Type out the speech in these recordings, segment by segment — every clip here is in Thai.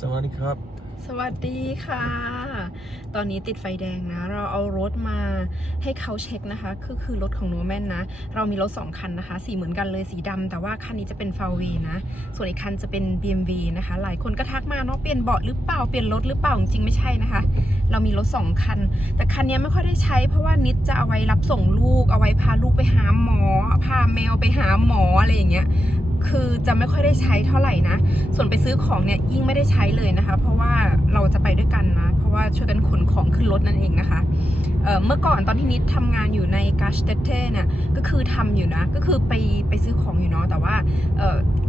สวัสดีครับ สวัสดีค่ะ ตอนนี้ติดไฟแดงนะ เราเอารถมาให้เขาเช็คนะคะ คือคือรถของโนแมนนะ เรามีรถ 2 คันนะคะ สีเหมือนกันเลยสีดำแต่ว่าคันนี้จะเป็นฟาวเวนะ ส่วนอีกคันจะเป็น BMW นะคะ หลายคนก็ทักมาเนาะเปลี่ยนเบาะหรือเปล่า เปลี่ยนรถหรือเปล่า จริงไม่ใช่นะคะ เรามีรถ 2 คัน แต่คันนี้ไม่ค่อยได้ใช้ เพราะว่านิดจะเอาไว้รับส่งลูก เอาไว้พาลูกไปหาหมอ พาแมวไปหาหมออะไรอย่างเงี้ย คือจะไม่ค่อยได้ใช้เท่าไหร่นะ ส่วนไปซื้อของเนี่ยยิ่งไม่ได้ใช้เลยนะคะ เพราะว่าเราจะไปด้วยกันนะ เพราะว่าช่วยกันขนของขึ้นรถนั่นเองนะคะเเมื่อก่อนตอนที่นิดทำงานอยู่ในกาชเตเต้เนี่ยก็คือทำอยู่นะ ก็คือไปไปซื้อของอยู่เนาะ แต่ว่า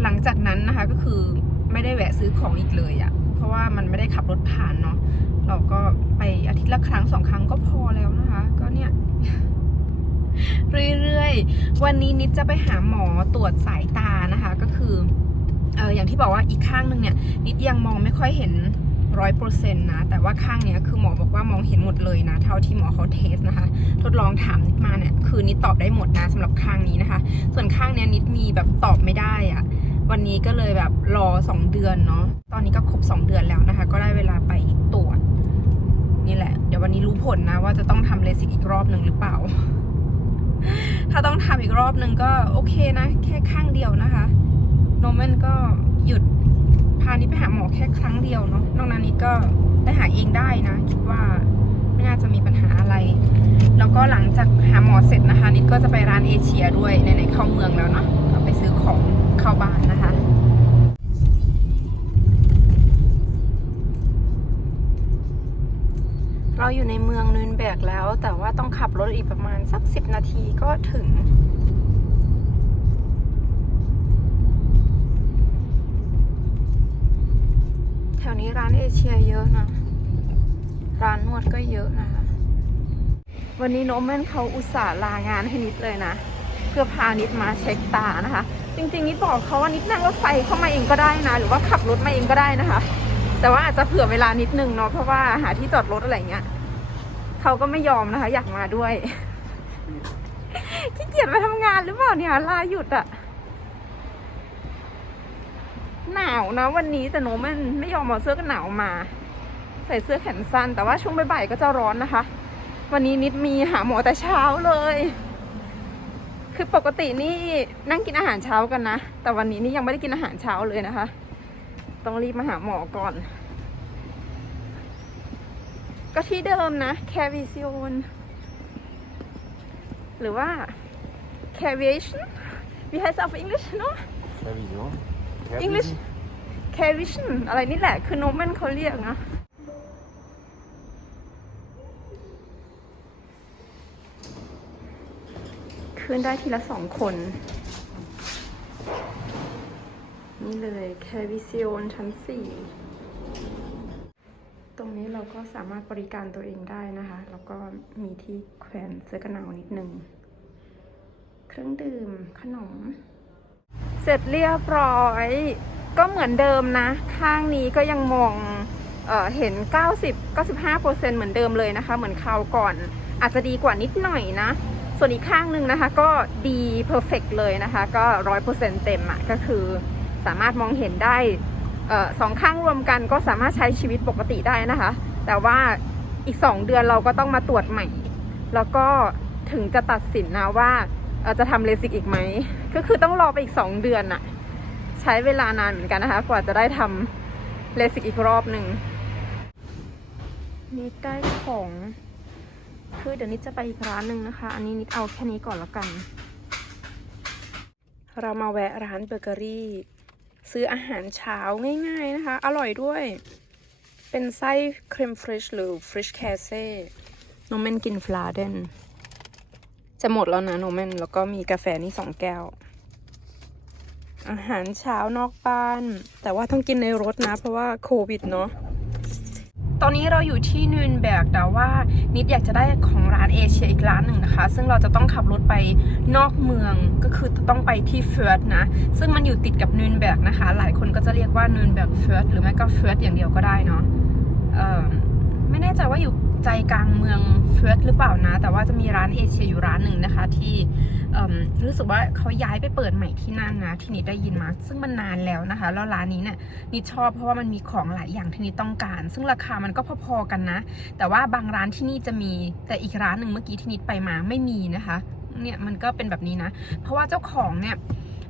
หลังจากนั้นนะคะก็คือไม่ได้แวะซื้อของอีกเลยอะ่ะ เพราะว่ามันไม่ได้ขับรถผ่านเนาะ เราก็ไปอาทิตย์ละครั้งสองครั้งก็พอแล้วนะคะ ก็เนี่ย เรื่อยๆ วันนี้นิดจะไปหาหมอตรวจสายตานะคะ ก็คือเอออย่างที่บอกว่าอีกข้างหนึ่งเนี่ย นิดยังมองไม่ค่อยเห็นร้อยเปอร์เซ็นต์นะ แต่ว่าข้างเนี้ยคือหมอบอกว่ามองเห็นหมดเลยนะ เท่าที่หมอเขาเทสนะคะ ทดลองถามนิดมาเนี่ย คือนิดตอบได้หมดนะสำหรับข้างนี้นะคะ ส่วนข้างเนี้ยนิดมีแบบตอบไม่ได้อะวันนี้ก็เลยแบบรอ 2 เดือนเนาะ ตอนนี้ก็ครบ 2 เดือนแล้วนะคะ ก็ได้เวลาไปตรวจ นี่แหละ เดี๋ยววันนี้รู้ผลนะว่าจะต้องทำเลสิกอีกรอบหนึ่งหรือเปล่า ถ้าต้องทำอีกรอบหนึ่งก็โอเคนะ แค่ข้างเดียวนะคะ โนเมนก็หยุดพานี้ไปหาหมอแค่ครั้งเดียวเนาะนอกนั้นนี้ก็ได้หาเองได้นะ คิดว่าไม่น่าจะมีปัญหาอะไร แล้วก็หลังจากหาหมอเสร็จนะคะ นิดก็จะไปร้านเอเชียด้วยในในเข้าเมืองแล้วเนาะก็ไปซื้อของเข้าบ้านนะคะ อยู่ในเมืองนูนแบกแล้ว แต่ว่าต้องขับรถอีกประมาณสักสิบนาทีก็ถึงแถวนี้ร้านเอเชียเยอะนะ ร้านนวดก็เยอะนะคะ วันนี้โนแมนเขาอุตส่าห์ลางานให้นิดเลยนะ เพื่อพานิดมาเช็คตานะคะ จริงๆ นิดบอกเขาว่านิดนั่งรถไฟเข้ามาเองก็ได้นะ หรือว่าขับรถมาเองก็ได้นะคะ แต่ว่าอาจจะเผื่อเวลานิดนึงเนาะ เพราะว่าหาที่จอดรถอะไรเงี้ย เขาก็ไม่ยอมนะคะ อยากมาด้วย ขี้เกียจมาทำงานหรือเปล่าเนี่ยลาหยุดอะหนาวนะวันนี้แต่หนูมันไม่ยอมเอาเสื้อกันหนาวมา ใส่เสื้อแขนสั้น แต่ว่าช่วงบ่ายๆก็จะร้อนนะคะ วันนี้นิดมีหาหมอแต่เช้าเลย คือปกตินี่นั่งกินอาหารเช้ากันนะ แต่วันนี้นี่ยังไม่ได้กินอาหารเช้าเลยนะคะ ต้องรีบมาหาหมอก่อน ก็ที่เดิมนะแควิซิโอนหรือว่า caviation we have of English เนอะ Revision English cavision อะไรนี่แหละ คือโนมันเขาเรียกนะขึ้นได้ทีละสองคน นี่เลยแควิซิโอนชั้นสี่ตรงนี้เรา ก็สามารถบริการตัวเองได้นะคะ แล้วก็มีที่แขวนเสื้อกันหนาวนิดนึง เครื่องดื่มขนม เสร็จเรียบร้อย ก็เหมือนเดิมนะ ข้างนี้ก็ยังมองเออเห็น 90 95เหมือนเดิมเลยนะคะ เหมือนคราวก่อน อาจจะดีกว่านิดหน่อยนะ ส่วนอีกข้างหนึ่งนะคะ ก็ดีเพอร์เฟกเลยนะคะ ก็ 100%เต็มอะ่ะก็คือสามารถมองเห็นได้ออสองข้างรวมกันก็สามารถใช้ชีวิตปกติได้นะคะ แต่ว่าอีก 2 เดือนเราก็ต้องมาตรวจใหม่ แล้วก็ถึงจะตัดสินนะว่าจะทำเลสิกอีกไหม ก็คือต้องรอไปอีก 2 เดือนอะใช้เวลานานเหมือนกันนะคะ กว่าจะได้ทำเลสิกอีกรอบหนึ่งนี่ได้ของ คือเดี๋ยวนิดจะไปอีกร้านหนึ่งนะคะ อันนี้นิดเอาแค่นี้ก่อนแล้วกัน เรามาแวะร้านเบเกอรี่ ซื้ออาหารเช้าง่าย ๆนะคะ อร่อยด้วย เป็นไส้ครีมฟริชหรือฟริชแคเซ่นมเมนกินฟลาเดน จะหมดแล้วนะโนเมนแล้วก็มีกาแฟนี่สองแก้ว อาหารเช้านอกบ้าน แต่ว่าต้องกินในรถนะ เพราะว่าโควิดเนาะตอนนี้เราอยู่ที่นูนแบกแต่ว่านิดอยากจะได้ของร้านเอเชียอีกร้านหนึ่งนะคะ ซึ่งเราจะต้องขับรถไปนอกเมืองก็คือต้องไปที่เฟิร์สนะ ซึ่งมันอยู่ติดกับนูนแบกนะคะ หลายคนก็จะเรียกว่านูนแบกเฟิร์สหรือไม่ก็เฟิร์สอย่างเดียวก็ได้เนาะเอ่อ ไม่แน่ใจว่าอยู่ใจกลางเมืองเฟิร์สหรือเปล่านะ แต่ว่าจะมีร้านเอเชียอยู่ร้านหนึ่งนะคะ ที่รู้สึกว่าเขาย้ายไปเปิดใหม่ที่นั่นนะ ที่นิดได้ยินมา ซึ่งมันนานแล้วนะคะ แล้วร้านนี้เนี่ยนิดชอบเพราะว่ามันมีของหลายอย่างที่นิดต้องการ ซึ่งราคามันก็พอๆกันนะ แต่ว่าบางร้านที่นี่จะมีแต่อีกร้านหนึ่งเมื่อกี้ที่นิดไปมาไม่มีนะคะเนี่ยมันก็เป็นแบบนี้นะ เพราะว่าเจ้าของเนี่ย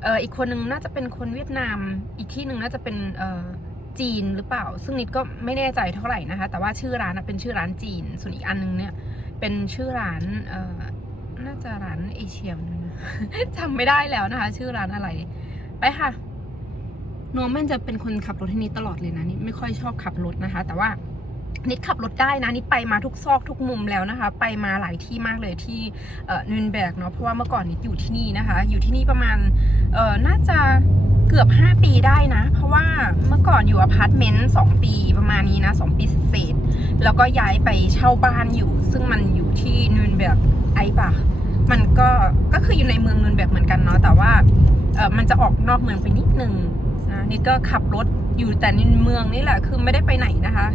อออีกคนนึงน่าจะเป็นคนเวียดนาม อีกที่หนึ่งน่าจะเป็นเจีนหรือเปล่า ซึ่งนิดก็ไม่แน่ใจเท่าไหร่นะคะ แต่ว่าชื่อร้านเป็นชื่อร้านจีน ส่วนอีกอันนึงเนี่ย เป็นชื่อร้านเออน่าจะร้านเอเชียมนกันนะจำไม่ได้แล้วนะคะ ชื่อร้านอะไร ไปค่ะน้องแม่นจะเป็นคนขับรถให้นิดตลอดเลยนะนิดไม่ค่อยชอบขับรถนะคะ แต่ว่านิดขับรถได้นะนิดไปมาทุกซอกทุกมุมแล้วนะคะ ไปมาหลายที่มากเลยที่เอ่อนูนแบกเนาะเพราะว่าเมื่อก่อนนิดอยู่ที่นี่นะคะ อยู่ที่นี่ประมาณเอ่อน่าจะ เกือบ 5 ปีได้นะ เพราะว่าเมื่อก่อนอยู่อพาร์ตเมนต์2ปีประมาณนี้นะ2ปีเศษ แล้วก็ย้ายไปเช่าบ้านอยู่ ซึ่งมันอยู่ที่นูนแบกไอปะมันก็ก็คืออยู่ในเมืองนูนแบกเหมือนกันเนาะแต่ว่าเออมันจะออกนอกเมืองไปนิดนึงนะนิดก็ขับรถอยู่แต่ในเมืองนี่แหละคือไม่ได้ไปไหนนะคะ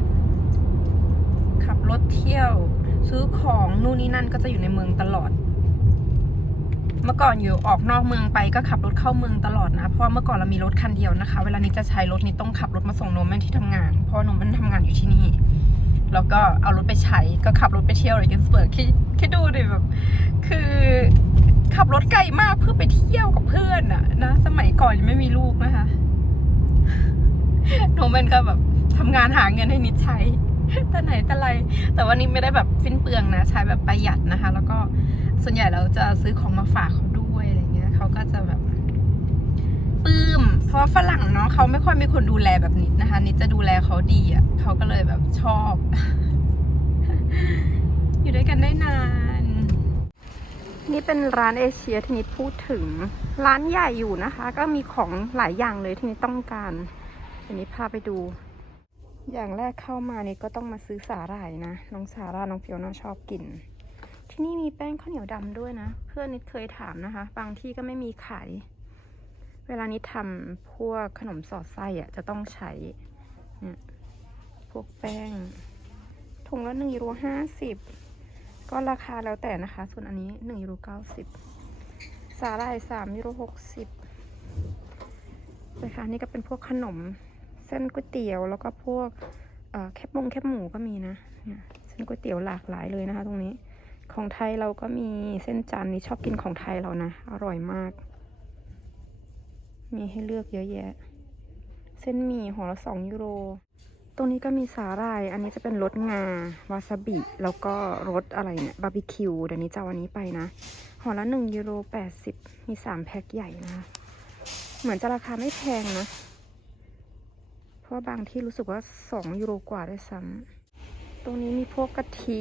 ขับรถเที่ยวซื้อของนู่นนี่นั่นก็จะอยู่ในเมืองตลอด เมื่อก่อนอยู่ออกนอกเมืองไปก็ขับรถเข้าเมืองตลอดนะ เพราะเมื่อก่อนเรามีรถคันเดียวนะคะ เวลานี้จะใช้รถนี้ต้องขับรถมาส่งนมแม่ที่ทำงาน เพราะว่านมแม่ทำงานอยู่ที่นี่ แล้วก็เอารถไปใช้ก็ขับรถไปเที่ยวเรเกนสเบิร์กคิดคิดดูดิแบบ คือขับรถไกลมากเพื่อไปเที่ยวกับเพื่อนอะนะ สมัยก่อนยังไม่มีลูกนะคะนมแม่ก็แบบทำงานหาเงินให้นิดใช้ แต่ไหนแต่ไร แต่ว่านี่ไม่ได้แบบสิ้นเปลืองนะ ใช้แบบประหยัดนะคะ แล้วก็ส่วนใหญ่เราจะซื้อของมาฝากเขาด้วยอะไรเงี้ยเขาก็จะแบบปลื้ม เพราะว่าฝรั่งเนาะเขาไม่ค่อยมีคนดูแลแบบนิดนะคะนิดจะดูแลเขาดีอะ่ะเขาก็เลยแบบชอบ อยู่ด้วยกันได้นาน นี่เป็นร้านเอเชียที่นิดพูดถึง ร้านใหญ่อยู่นะคะ ก็มีของหลายอย่างเลยที่นิดต้องการอันนี้พาไปดู อย่างแรกเข้ามานี่ก็ต้องมาซื้อสาหร่ายนะ น้องสาร่าน้องเฟียวน่าชอบกิน ที่นี่มีแป้งข้าวเหนียวดำด้วยนะ เพื่อนนิดเคยถามนะคะ บางที่ก็ไม่มีขาย เวลานี้ทำพวกขนมสอดไส้อะจะต้องใช้เนี่ยพวกแป้งถุงละหนึ่งยูโรห้าสิบก็ราคาแล้วแต่นะคะ ส่วนอันนี้หนึ่งยูโรเก้าสิบสาหร่ายสามยูโรหกสิบนะคะนี่ก็เป็นพวกขนม ส้นก๋วยเตี๋ยวแล้วก็พวกแคบมงแคบหมูก็มีนะเนี่ยเส้นก๋วยเตี๋ยวหลากหลายเลยนะคะ ตรงนี้ ของไทยเราก็มีเส้นจันนี่ชอบกินของไทยเรานะ อร่อยมาก มีให้เลือกเยอะแยะ เส้นหมี่ห่อละสองยูโร ตรงนี้ก็มีสาหร่าย อันนี้จะเป็นรสงาวาซาบิ แล้วก็รสอะไรเนี่ยบาร์บีคิวเดี๋ยวนี้จะเอาอันนี้ไปนะห่อละหนึ่งยูโรแปดสิบมีสามแพ็คใหญ่นะคะเหมือนจะราคาไม่แพงนะ เพราะว่าบางที่รู้สึกว่าสองยูโรกว่าด้วยซ้ำตรงนี้มีพวกกะทิ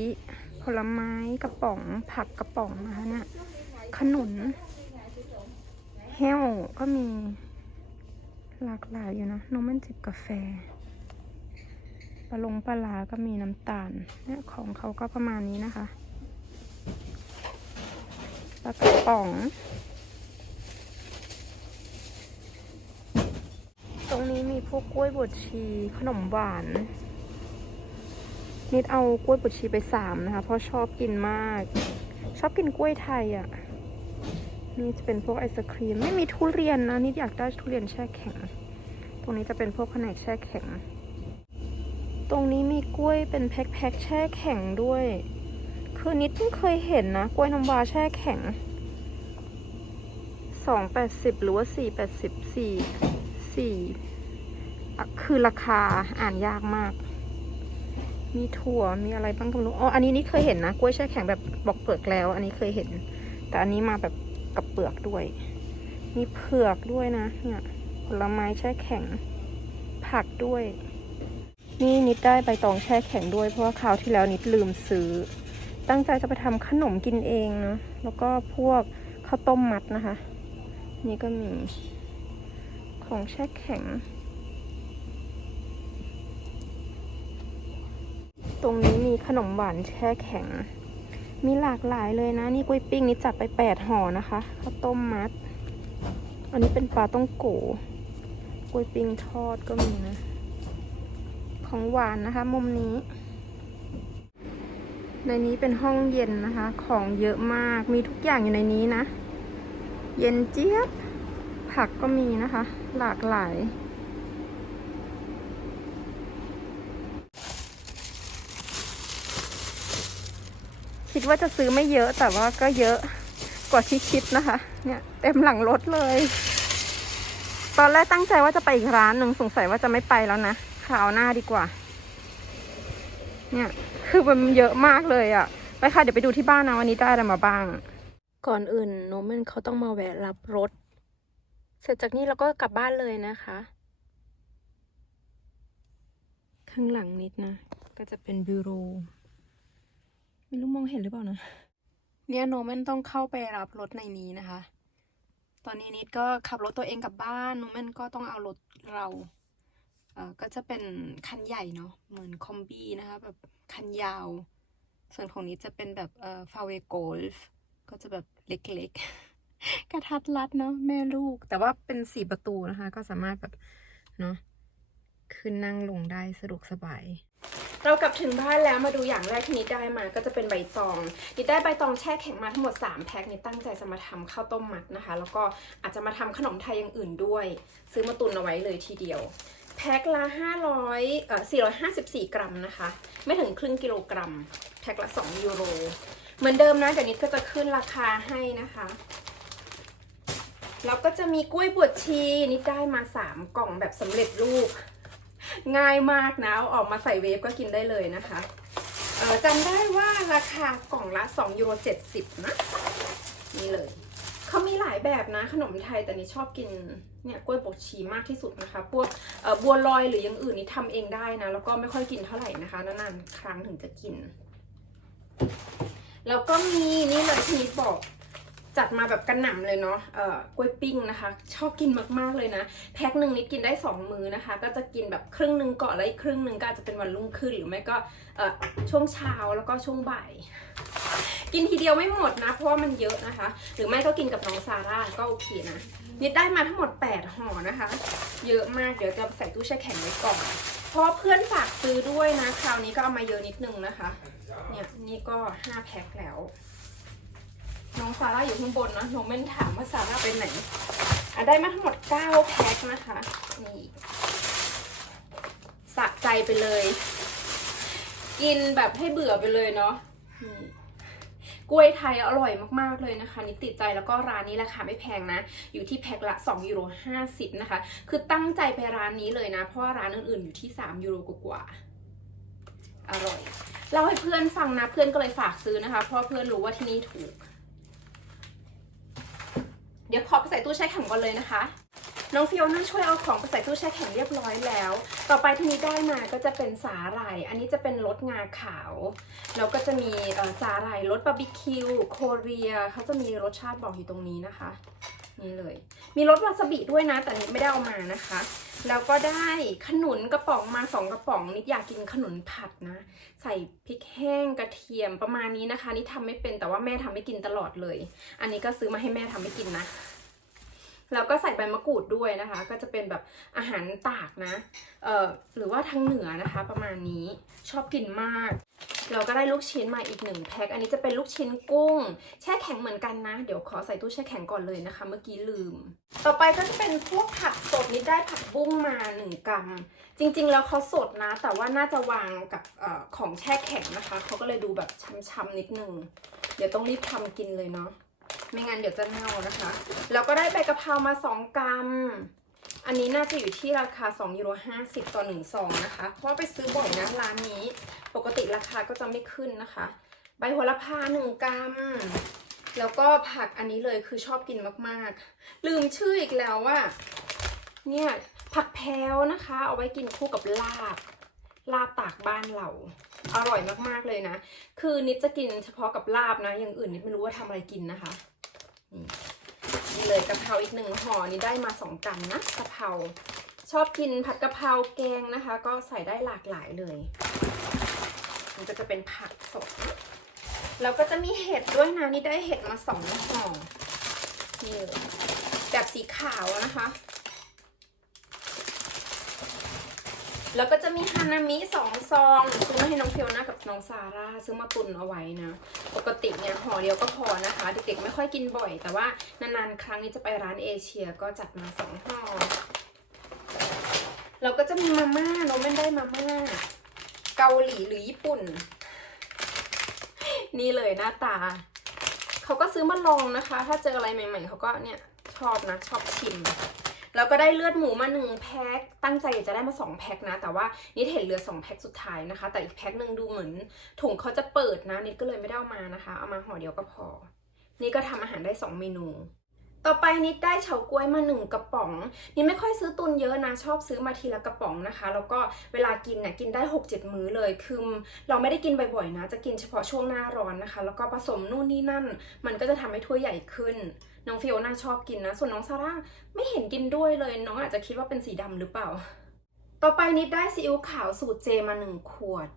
ผลไม้กระป๋อง ผักกระป๋องนะคะเนี่ยขนุนแห้วก็มีหลากหลายอยู่นะนมมันจิบกาแฟปลาลงปลาลาก็มีน้ำตาลเนี่ยของเขาก็ประมาณนี้นะคะปลากระป๋อง ตรงนี้มีพวกกล้วยบดชีขนมหวานนิดเอากล้วยบดชีไปสามนะคะ เพราะชอบกินมาก ชอบกินกล้วยไทยอะ่ะ นี่จะเป็นพวกไอศครีม ไม่มีทุเรียนนะนิดอยากได้ทุเรียนแช่แข็ง ตรงนี้จะเป็นพวกแผนกแช่แข็ง ตรงนี้มีกล้วยเป็นแพ็คๆแช่แข็งด้วย คือนิดเพิ่งเคยเห็นนะกล้วยน้ำว้าแช่แข็งสองแปดสิบหรือว่าสี่แปดสิบสี่ สี่คือราคาอ่านยากมาก มีถั่วมีอะไรบ้างก็ไม่รู้อ๋ออันนี้นี่เคยเห็นนะกล้วยแช่แข็งแบบบอกเปลือกแล้ว อันนี้เคยเห็น แต่อันนี้มาแบบกับเปลือกด้วย มีเผือกด้วยนะเนี่ยผลไม้แช่แข็ง ผักด้วย นี่นิดได้ใบตองแช่แข็งด้วยเพราะว่าคราวที่แล้วนิดลืมซื้อ ตั้งใจจะไปทำขนมกินเองเนาะแล้วก็พวกข้าวต้มมัดนะคะ นี่ก็มี ของแช่แข็ง ตรงนี้มีขนมหวานแช่แข็ง มีหลากหลายเลยนะ นี่กล้วยปิ้งนี่จัดไปแปดห่อนะคะข้าวต้มมัด อันนี้เป็นปลาต้องโกกล้วยปิ้งทอดก็มีนะ ของหวานนะคะ มุมนี้ ในนี้เป็นห้องเย็นนะคะ ของเยอะมาก มีทุกอย่างอยู่ในนี้นะ เย็นเจี๊ยบ ผักก็มีนะคะ หลากหลาย คิดว่าจะซื้อไม่เยอะแต่ว่าก็เยอะกว่าที่คิดนะคะ เนี่ยเต็มหลังรถเลย ตอนแรกตั้งใจว่าจะไปอีกร้านหนึ่งสงสัยว่าจะไม่ไปแล้วนะคราวหน้าดีกว่า เนี่ย คือมันเยอะมากเลยอะ่ะ ไปค่ะ เดี๋ยวไปดูที่บ้านนะวันนี้ได้อะไรมาบ้าง ก่อนอื่นโนมันเขาต้องมาแวะรับรถ เสร็จจากนี้เราก็กลับบ้านเลยนะคะ ข้างหลังนิดนะ ก็จะเป็นบิวโรไม่รู้มองเห็นหรือเปล่านะ เนี่ยโนแมนต้องเข้าไปรับรถในนี้นะคะ ตอนนี้นิดก็ขับรถตัวเองกลับบ้านโนแมนก็ต้องเอารถเราเอ่อก็จะเป็นคันใหญ่เนาะเหมือนคอมบี้นะคะแบบคันยาว ส่วนของนี้จะเป็นแบบเอ่อฟาเวโกลฟก็จะแบบเล็กๆ กระทัดรัดเนาะแม่ลูก แต่ว่าเป็นสี่ประตูนะคะ ก็สามารถแบบเนาะขึ้นนั่งลงได้สะดวกสบายเรากลับถึงบ้านแล้วมาดูอย่างแรกที่นิดได้มาก็จะเป็นใบตองนิดได้ใบตองแช่แข็งมาทั้งหมด 3 แพ็คนิดตั้งใจจะมาทำข้าวต้มมัดนะคะ แล้วก็อาจจะมาทำขนมไทยอย่างอื่นด้วย ซื้อมาตุนเอาไว้เลยทีเดียว แพ็คละ500เอ่อ454 กรัมนะคะ ไม่ถึงครึ่งกิโลกรัม แพ็คละ 2 ยูโร เหมือนเดิมนะเดี๋ยวนิดก็จะขึ้นราคาให้นะคะ แล้วก็จะมีกล้วยบวชชีนิดได้มา3กล่องแบบสำเร็จรูป ง่ายมากนะเอาออกมาใส่เวฟก็กินได้เลยนะคะจำได้ว่าราคากล่องละ2ยูโร70 นะ นี่เลย เขามีหลายแบบนะขนมไทยแต่นี่ชอบกินเนี่ยกล้วยบวชชีมากที่สุดนะคะ พวกบัวลอยหรืออย่างอื่นนี่ทำเองได้นะ แล้วก็ไม่ค่อยกินเท่าไหร่นะคะนานๆครั้งถึงจะกิน แล้วก็มีนี่เลยที่นิดบอก จัดมาแบบกระหน่ำเลยเนาะเอ่อกล้วยปิ้งนะคะ ชอบกินมากๆเลยนะ แพ็คหนึ่งนิดกินได้สองมือนะคะ ก็จะกินแบบครึ่งหนึ่งก่อนแล้วอีกครึ่งหนึ่งก็อาจจะเป็นวันรุ่งขึ้นหรือไม่ก็เอ่อช่วงเช้าแล้วก็ช่วงบ่ายกินทีเดียวไม่หมดนะ เพราะว่ามันเยอะนะคะ หรือไม่ก็กินกับน้องซาร่าก็โอเคนะนิดได้มาทั้งหมด 8ห่อนะคะ เยอะมากเดี๋ยวจะใส่ตู้แช่แข็งไว้ก่อนเพราะเพื่อนฝากซื้อด้วยนะ คราวนี้ก็เอามาเยอะนิดนึงนะคะ เนี่ยนี่ก็ 5 แพ็คแล้ว น้องซาร่าอยู่ข้างบนนะน้องเม่นถามว่าซาร่าไปไหนอะได้มาทั้งหมด 9 แพ็คนะคะ นี่สะใจไปเลย กินแบบให้เบื่อไปเลยเนาะนี่กล้วยไทยอร่อยมาก ๆ เลยนะคะนี่ติดใจแล้วก็ร้านนี้ราคาไม่แพงนะ อยู่ที่แพ็คละ2ยูโร50 นะคะ คือตั้งใจไปร้านนี้เลยนะ เพราะว่าร้านอื่น ๆ อยู่ที่ 3ยูโรกว่าๆอร่อยเล่าให้เพื่อนฟังนะ เพื่อนก็เลยฝากซื้อนะคะ เพราะเพื่อนรู้ว่าที่นี่ถูก ดี๋ยวขอไปใส่ตู้แช่แข็งก่อนเลยนะคะ น้องฟิโอน่าช่วยเอาของไปใส่ตู้แช่แข็งเรียบร้อยแล้ว ต่อไปที่นี้ได้มาก็จะเป็นสาหร่าย อันนี้จะเป็นรสงาขาว แล้วก็จะมีสาหร่ายรสบาร์บีคิวโคเรียเขาจะมีรสชาติบอกอยู่ตรงนี้นะคะ นี่เลย มีรสวาซาบิด้วยนะ แต่นี้ไม่ได้เอามานะคะ แล้วก็ได้ขนุนกระป๋องมาสองกระป๋องนิดอยากกินขนุนผัดนะ ใส่พริกแห้งกระเทียมประมาณนี้นะคะนี่ทำไม่เป็นแต่ว่าแม่ทำให้กินตลอดเลย อันนี้ก็ซื้อมาให้แม่ทำให้กินนะ แล้วก็ใส่ใบมะกรูดด้วยนะคะ ก็จะเป็นแบบอาหารตากนะเอ่อหรือว่าทางเหนือนะคะ ประมาณนี้ชอบกินมาก เราก็ได้ลูกชิ้นมาอีกหนึ่งแพ็ค อันนี้จะเป็นลูกชิ้นกุ้ง แช่แข็งเหมือนกันนะ เดี๋ยวขอใส่ตู้แช่แข็งก่อนเลยนะคะ เมื่อกี้ลืม ต่อไปก็จะเป็นพวกผักสดนิดได้ผักบุ้งมาหนึ่งกรัม จริงๆ แล้วเขาสดนะ แต่ว่าน่าจะวางกับอของแช่แข็งนะคะ เขาก็เลยดูแบบช้ำๆนิดนึง เดี๋ยวต้องรีบทำกินเลยเนาะ ไม่งั้นเดี๋ยวจะเน่านะคะ แล้วก็ได้ใบกะเพรามา2กรัม อันนี้น่าจะอยู่ที่ราคา2ยูโร50 ต่อ1ซองนะคะ เพราะไปซื้อบ่อยนะร้านนี้ ปกติราคาก็จะไม่ขึ้นนะคะ ใบโหระพา1กรัม แล้วก็ผักอันนี้เลยคือชอบกินมากๆ ลืมชื่ออีกแล้วว่า เนี่ยผักแพรวนะคะ เอาไว้กินคู่กับลาบ ลาบตากบ้านเรา อร่อยมากๆเลยนะ คือนิดจะกินเฉพาะกับลาบนะ อย่างอื่นนิดไม่รู้ว่าทำอะไรกินนะคะ นี่เลยกะเพราอีกหนึ่งห่อนี่ได้มาสองกรัมนะกะเพราชอบกินผัดกะเพราแกงนะคะ ก็ใส่ได้หลากหลายเลย มันก็จะเป็นผักสดแล้วก็จะมีเห็ดด้วยนะนี่ได้เห็ดมาสองห่อนี่แบบสีขาวนะคะ แล้วก็จะมีฮานามิสองซองซื้อมาให้น้องเฟียวนะกับน้องซาร่าซื้อมาตุนเอาไว้นะ ปกติเนี่ยห่อเดียวก็พอนะคะ เด็กๆไม่ค่อยกินบ่อย แต่ว่านานๆครั้งนี้จะไปร้านเอเชียก็จัดมาสองห่อเราก็จะมีมาม่าโนไม่ได้มาม่าเกาหลีหรือญี่ปุ่น นี่เลยหน้าตา เขาก็ซื้อมาลองนะคะ ถ้าเจออะไรใหม่ ๆ เขาก็เนี่ยชอบนะชอบชิม แล้วก็ได้เลือดหมูมาหนึ่งแพ็ค ตั้งใจจะได้มาสองแพ็คนะ แต่ว่านิดเห็นเหลือสองแพ็คสุดท้ายนะคะ แต่อีกแพ็คหนึ่งดูเหมือนถุงเขาจะเปิดนะ นิดก็เลยไม่ได้เอามานะคะ เอามาห่อเดียวก็พอ นี่ก็ทำอาหารได้สองเมนูต่อไปนิดได้เฉาก๊วยมาหนึ่งกระป๋องนี่ไม่ค่อยซื้อตุนเยอะนะ ชอบซื้อมาทีละกระป๋องนะคะ แล้วก็เวลากินเนี่ยกินได้ 6-7 มื้อเลยคือเราไม่ได้กินบ่อยๆนะ จะกินเฉพาะช่วงหน้าร้อนนะคะ แล้วก็ผสมนู่นนี่นั่น มันก็จะทำให้ถ้วยใหญ่ขึ้น น้องฟิโอน่าชอบกินนะ ส่วนน้องซาร่าไม่เห็นกินด้วยเลย น้องอาจจะคิดว่าเป็นสีดำหรือเปล่า ต่อไปนิดได้ซีอิ๊วขาวสูตรเจมาหนึ่งขวด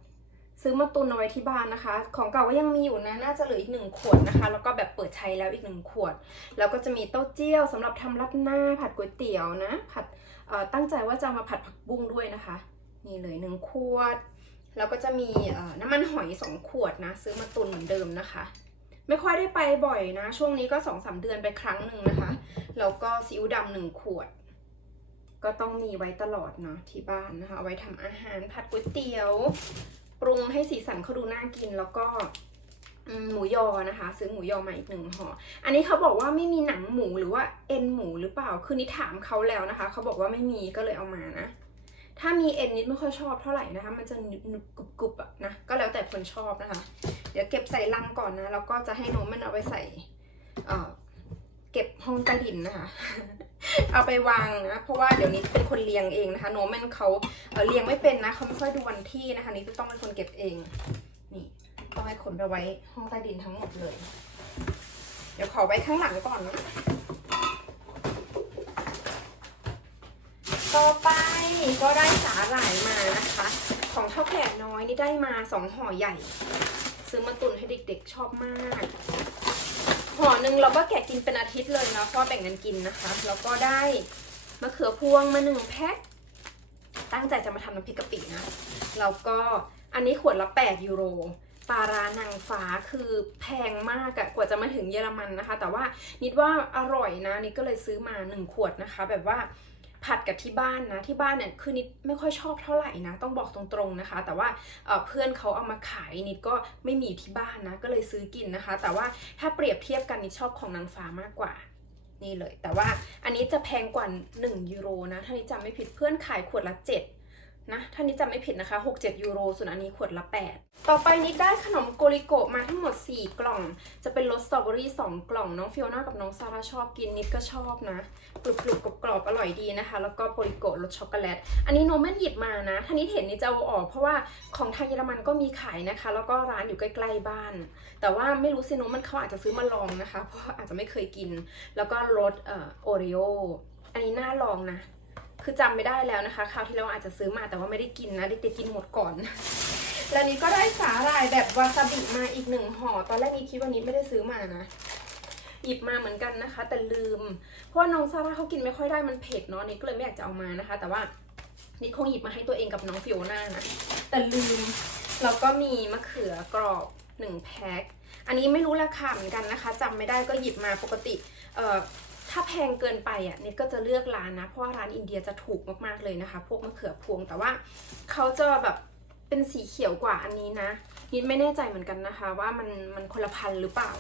ซื้อมาตุนเอาไว้ที่บ้านนะคะ ของเก่าก็ยังมีอยู่นะ น่าจะเหลืออีกหนึ่งขวดนะคะ แล้วก็แบบเปิดใช้แล้วอีกหนึ่งขวด แล้วก็จะมีเต้าเจี้ยวสำหรับทำรัดหน้าผัดก๋วยเตี๋ยวนะ ผัดตั้งใจว่าจะมาผัดผักบุ้งด้วยนะคะ นี่เลยหนึ่งขวด แล้วก็จะมีน้ำมันหอยสองขวดนะ ซื้อมาตุนเหมือนเดิมนะคะ ไม่ค่อยได้ไปบ่อยนะ ช่วงนี้ก็สองสามเดือนไปครั้งหนึ่งนะคะ แล้วก็ซีอิ๊วดำหนึ่งขวด ก็ต้องมีไว้ตลอดเนาะที่บ้านนะคะ ไว้ทำอาหารผัดก๋วยเตี๋ยว ปรุงให้สีสันเขาดูน่ากินแล้วก็หมูยอนะคะ ซื้อหมูยอมาอีกหนึ่งห่อ อันนี้เขาบอกว่าไม่มีหนังหมูหรือว่าเอ็นหมูหรือเปล่า คือนิดถามเขาแล้วนะคะ เขาบอกว่าไม่มีก็เลยเอามานะ ถ้ามีเอ็นนิดไม่ค่อยชอบเท่าไหร่นะคะ มันจะหนุบกรุบๆอะนะ ก็แล้วแต่คนชอบนะคะ ดี๋ยวเก็บใส่ลังก่อนนะแล้วก็จะให้นมมันเอาไปใส่เก็บห้องใต้ดินนะคะ เอาไปวางนะ เพราะว่าเดี๋ยวนี้เป็นคนเลี้ยงเองนะคะโนมันเขาเอ่อเลี้ยงไม่เป็นนะเขาไม่ค่อยดูวันที่นะคะนี่จะต้องเป็นคนเก็บเอง นี่ต้องให้ขนไปไว้ห้องใต้ดินทั้งหมดเลย เดี๋ยวขอไว้ข้างหลังก่อนนะต่อไปก็ได้สาหร่ายมานะคะ ของเท่าแก่น้อยนี่ได้มาสองห่อใหญ่ ซื้อมาตุนให้เด็กๆ ชอบมากห่อหนึ่งเราก็แกะกินเป็นอาทิตย์เลยเนาะเพราะว่าแบ่งกันกินนะคะ แล้วก็ได้มะเขือพวงมาหนึ่งแพ็คตั้งใจจะมาทำน้ำพริกกะปินะแล้วก็อันนี้ขวดละ 8 ยูโรปลาร้านางฟ้าคือแพงมากอะกว่าจะมาถึงเยอรมันนะคะ แต่ว่านิดว่าอร่อยนะนิดก็เลยซื้อมา 1 ขวดนะคะ แบบว่า ผัดกับที่บ้านนะที่บ้านเนี่ยคือนิดไม่ค่อยชอบเท่าไหร่นะ ต้องบอกตรงๆนะคะ แต่ว่าเอ่อเพื่อนเขาเอามาขายนิดก็ไม่มีที่บ้านนะ ก็เลยซื้อกินนะคะ แต่ว่าถ้าเปรียบเทียบกันนิดชอบของนางฟ้ามากกว่านี่เลย แต่ว่าอันนี้จะแพงกว่า 1 ยูโรนะ ถ้านิดจำไม่ผิดเพื่อนขายขวดละ 7 นะถ้านิดจำไม่ผิดนะคะ 6-7 ยูโร ส่วนอันนี้ขวดละ 8 ต่อไปนิดได้ขนมโกริโกะมาทั้งหมด 4 กล่อง จะเป็นรสสตรอเบอรี่ 2 กล่อง น้องฟิโอน่ากับน้องซาร่าชอบกินนิดก็ชอบนะกรุบกรุบกรอบกรอบอร่อยดีนะคะ แล้วก็โกริโกะรสช็อกโกแลต อันนี้โนแมนหยิบมานะถ้านิดเห็นนิดจะเอาออก เพราะว่าของทางเยอรมันก็มีขายนะคะ แล้วก็ร้านอยู่ใกล้ๆบ้าน แต่ว่าไม่รู้สิโนมันเขาอาจจะซื้อมาลองนะคะ เพราะอาจจะไม่เคยกิน แล้วก็รสเอ่อโอริโออันนี้น่าลองนะ คือจำไม่ได้แล้วนะคะ คราวที่แล้วอาจจะซื้อมาแต่ว่าไม่ได้กินนะเด็กๆกินหมดก่อน แล้วนี้ก็ได้สาหร่ายแบบวาซาบิมาอีกหนึ่งห่อ ตอนแรกนี้คิดว่านิดไม่ได้ซื้อมานะ หยิบมาเหมือนกันนะคะ แต่ลืม เพราะว่าน้องซาร่าเขากินไม่ค่อยได้มันเผ็ดเนาะนิดก็เลยไม่อยากจะเอามานะคะ แต่ว่านิดคงหยิบมาให้ตัวเองกับน้องฟิโอน่านะ แต่ลืม แล้วก็มีมะเขือกรอบหนึ่งแพ็ค อันนี้ไม่รู้ราคาเหมือนกันนะคะจำไม่ได้ก็หยิบมาปกติ เอ่อ ถ้าแพงเกินไปอะนิดก็จะเลือกร้านนะ เพราะว่าร้านอินเดียจะถูกมากๆเลยนะคะ พวกมะเขือพวง แต่ว่าเขาจะแบบเป็นสีเขียวกว่าอันนี้นะนิดไม่แน่ใจเหมือนกันนะคะ ว่ามันมันคนละพันธุ์หรือเปล่า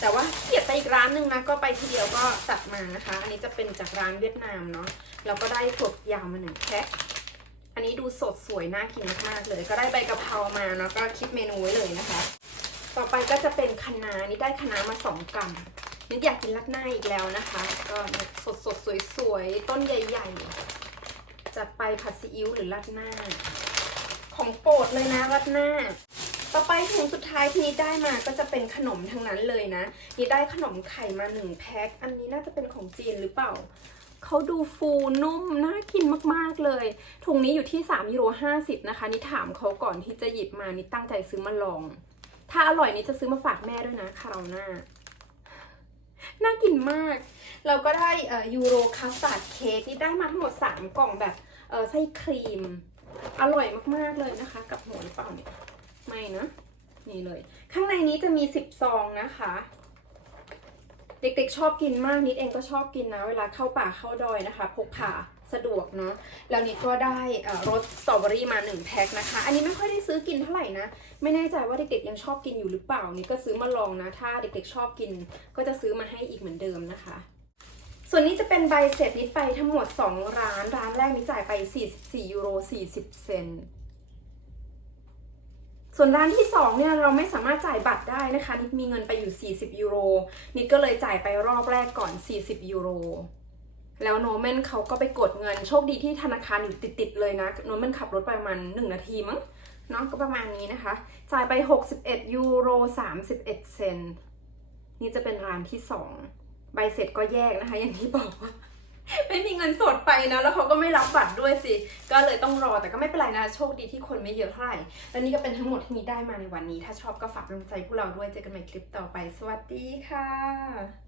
แต่ว่าเกลียดไปอีกร้านหนึ่งนะ ก็ไปทีเดียวก็จัดมานะคะ อันนี้จะเป็นจากร้านเวียดนามเนาะแล้วก็ได้ถั่วยาวมาหนึ่งแพ็คอันนี้ดูสดสวยน่ากินมากๆเลย ก็ได้ใบกะเพรามาเนาะก็คิดเมนูไว้เลยนะคะ ต่อไปก็จะเป็นคะน้านี่ได้คะน้ามาสองกรัม นึกอยากกินรัดหน้าอีกแล้วนะคะ ก็สดสดสวยๆ ต้นใหญ่ๆจัดไปผัดซีอิ๊วหรือรัดหน้า ของโปรดเลยนะรัดหน้า ต่อไปถุงสุดท้ายที่นิดได้มาก็จะเป็นขนมทั้งนั้นเลยนะ นี่ได้ขนมไข่มาหนึ่งแพ็ค อันนี้น่าจะเป็นของจีนหรือเปล่าเขาดูฟูนุ่มน่ากินมากๆเลย ถุงนี้อยู่ที่3ยูโร50 นะคะ นี่ถามเขาก่อนที่จะหยิบมานี่ตั้งใจซื้อมาลอง ถ้าอร่อยนี่จะซื้อมาฝากแม่ด้วยนะคราวหน้า น่ากินมาก เราก็ได้ยูโรคัสตาร์ดเค้กนี่ได้มาทั้งหมด 3 กล่องแบบไส้ครีม อร่อยมากๆเลยนะคะ กับหัวหรือเปล่าเนี่ยไม่นะ นี่เลย ข้างในนี้จะมีสิบซองนะคะ เด็กๆชอบกินมากนิดเองก็ชอบกินนะ เวลาเข้าป่าเข้าดอยนะคะ พกพา สะดวกเนาะ แล้วนิดก็ได้รสสตรอเบอรี่มาหนึ่งแพ็คนะคะ อันนี้ไม่ค่อยได้ซื้อกินเท่าไหร่นะ ไม่แน่ใจว่าเด็กๆยังชอบกินอยู่หรือเปล่า นี่ก็ซื้อมาลองนะ ถ้าเด็กๆชอบกิน ก็จะซื้อมาให้อีกเหมือนเดิมนะคะ ส่วนนี้จะเป็นใบเสร็จนิดไปทั้งหมด 2 ร้าน ร้านแรกนิดจ่ายไป 44ยูโร40 เซนส่วนร้านที่ 2 เนี่ย เราไม่สามารถจ่ายบัตรได้นะคะ นิดมีเงินไปอยู่ 40 ยูโร นิดก็เลยจ่ายไปรอบแรกก่อน 40 ยูโร แล้วโนเมนเขาก็ไปกดเงิน โชคดีที่ธนาคารอยู่ติดๆเลยนะ โนเมนขับรถไปประมาณ 1 นาทีมั้งเนาะก็ประมาณนี้นะคะ จ่ายไป 61 ยูโร 31 เซนต์นี่จะเป็นร้านที่ 2 ใบเสร็จก็แยกนะคะ อย่างที่บอกว่า ไม่มีเงินสดไปนะ แล้วเขาก็ไม่รับบัตรด้วยสิ ก็เลยต้องรอแต่ก็ไม่เป็นไรนะ โชคดีที่คนไม่เยอะเท่าไหร่ และนี่ก็เป็นทั้งหมดที่มีได้มาในวันนี้ ถ้าชอบก็ฝากกำลังใจพวกเราด้วยเจอกันใหม่คลิปต่อไป สวัสดีค่ะ